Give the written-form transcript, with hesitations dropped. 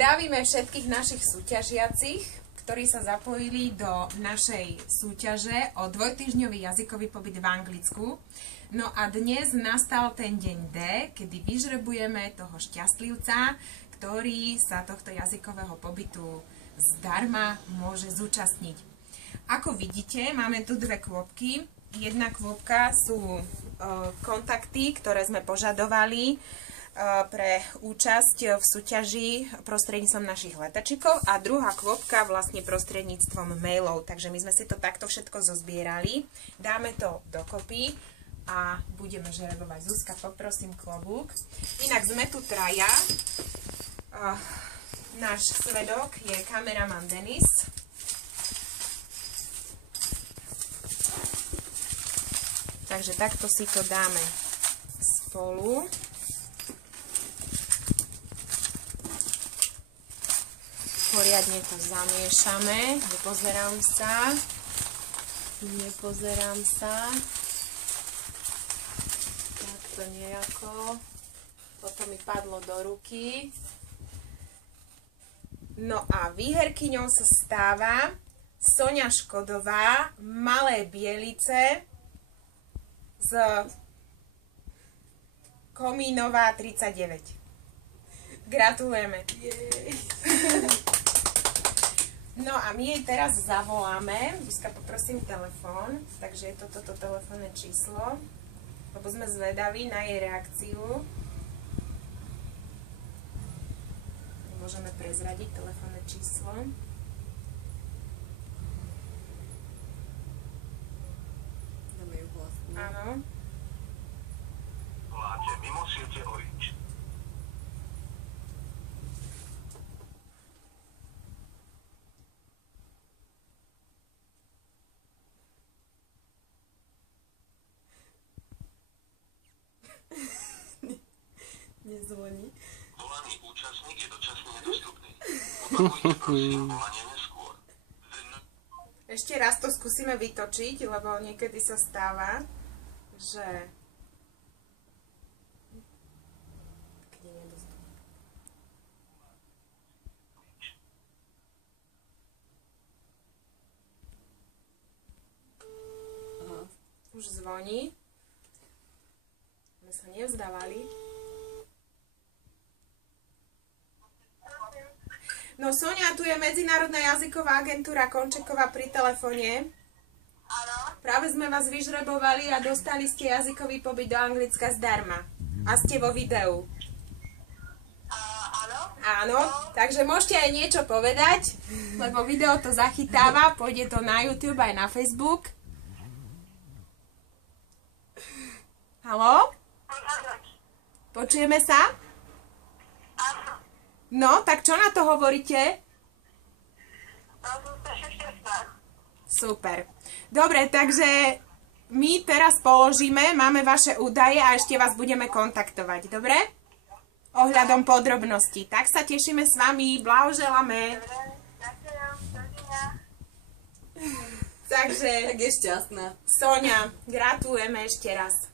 Zdravíme všetkých našich súťažiacich, ktorí sa zapojili do našej súťaže o dvojtýždňový jazykový pobyt v Anglicku. No a dnes nastal ten deň D, kedy vyžrebujeme toho šťastlivca, ktorý sa tohto jazykového pobytu zdarma môže zúčastniť. Ako vidíte, máme tu dve kvôpky. Jedna kvôpka sú kontakty, ktoré sme požadovali pre účasť v súťaži prostredníctvom našich letačikov a druhá kvopka vlastne prostredníctvom mailov. Takže my sme si to takto všetko zozbierali. Dáme to dokopy a budeme žrebovať. Zuzka, poprosím klobúk. Inak sme tu traja. Náš svedok je kameraman Denis. Takže takto si to dáme spolu. Poriadne to zamiešame. Nepozerám sa. Takto nejako. Toto mi padlo do ruky. No a výherkyňou sa stáva Soňa Škodová, Malé Bielice z Komínová 39. Gratulujeme. No a my jej teraz zavoláme. Zuzka, poprosím telefón. Takže je to toto telefónne číslo. Lebo sme zvedaví na jej reakciu. Môžeme prezradiť telefónne číslo. Dáme ju vlastne. Áno. Voláte mimo siete Orange. Nezvoní. Volaný účastník je dočasne nedostupný. Opakujte prosím volanie neskôr. Ešte raz to skúsime vytočiť, lebo niekedy sa stáva, že už zvoní. My sa nevzdávali. No Soňa, tu je Medzinárodná jazyková agentúra Končeková pri telefóne. Áno. Práve sme vás vyžrebovali a dostali ste jazykový pobyt do Anglicka zdarma. A ste vo videu. Áno. Áno, takže môžete aj niečo povedať, lebo video to zachytáva, pôjde to na YouTube aj na Facebook. Haló? Počujeme sa? Áno. No, tak čo na to hovoríte? Som strašne šťastná. Super. Dobre, takže my teraz položíme, máme vaše údaje a ešte vás budeme kontaktovať, dobre? Ohľadom podrobností. Tak sa tešíme s vami, blahoželáme. Ďakujem. Dovidenia. Takže, Tak je šťastná. Soňa, gratulujeme ešte raz.